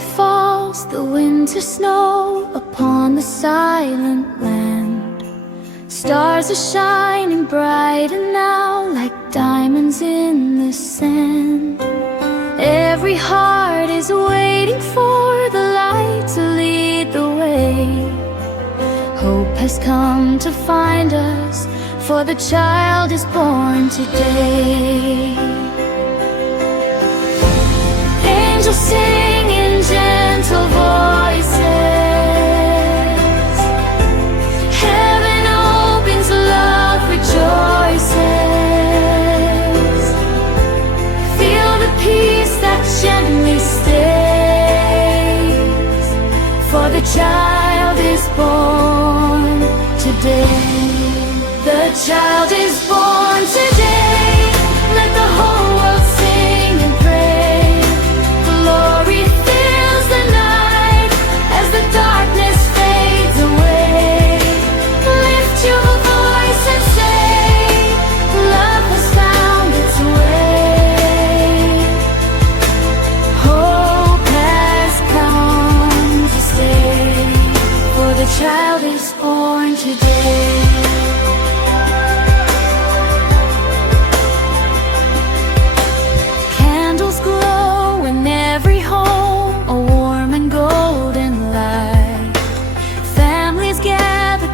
softly falls the winter snow upon the silent land. Stars are shining brighter now, like diamonds in the sand. Every heart is waiting for the light to lead the way. Hope has come to find us, for the child is born today. Angels sing in gentle voices. Heaven opens, love rejoices. Feel the peace that gently stays, for the child is born today. The child is born today. Let the whole world sing and pray. Glory fills the night as the darkness fades away. Lift your voice and say, love has found its way. Hope has come to stay, for the child is born today.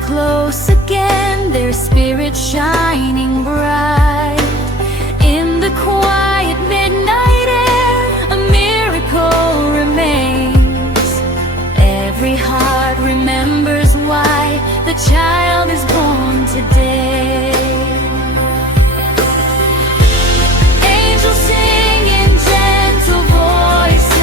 Close again, their spirits shining bright. In the quiet midnight air, a miracle remains. Every heart remembers why the child is born today. Angels sing in gentle voices.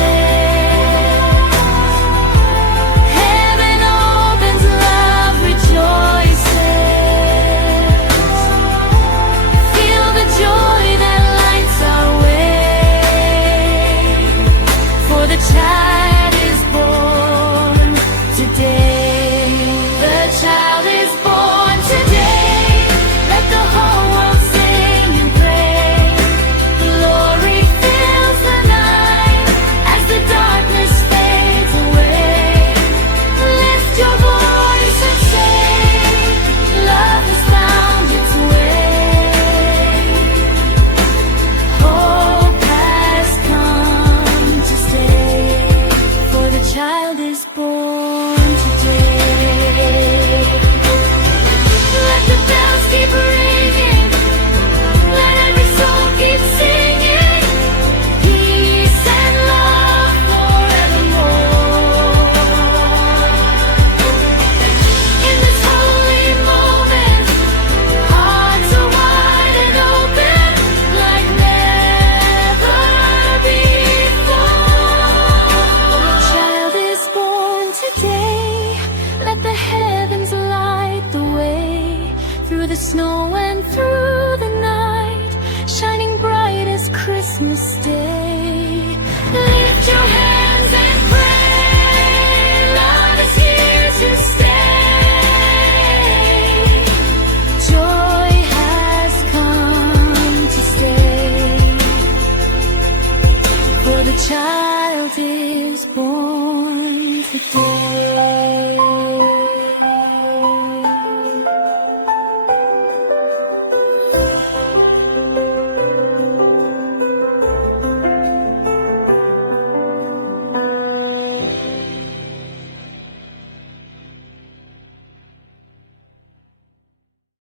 Through the snow and through the night, shining bright as Christmas Day. Lift your hands and pray, love is here to stay. Joy has come to stay, for the child is born today.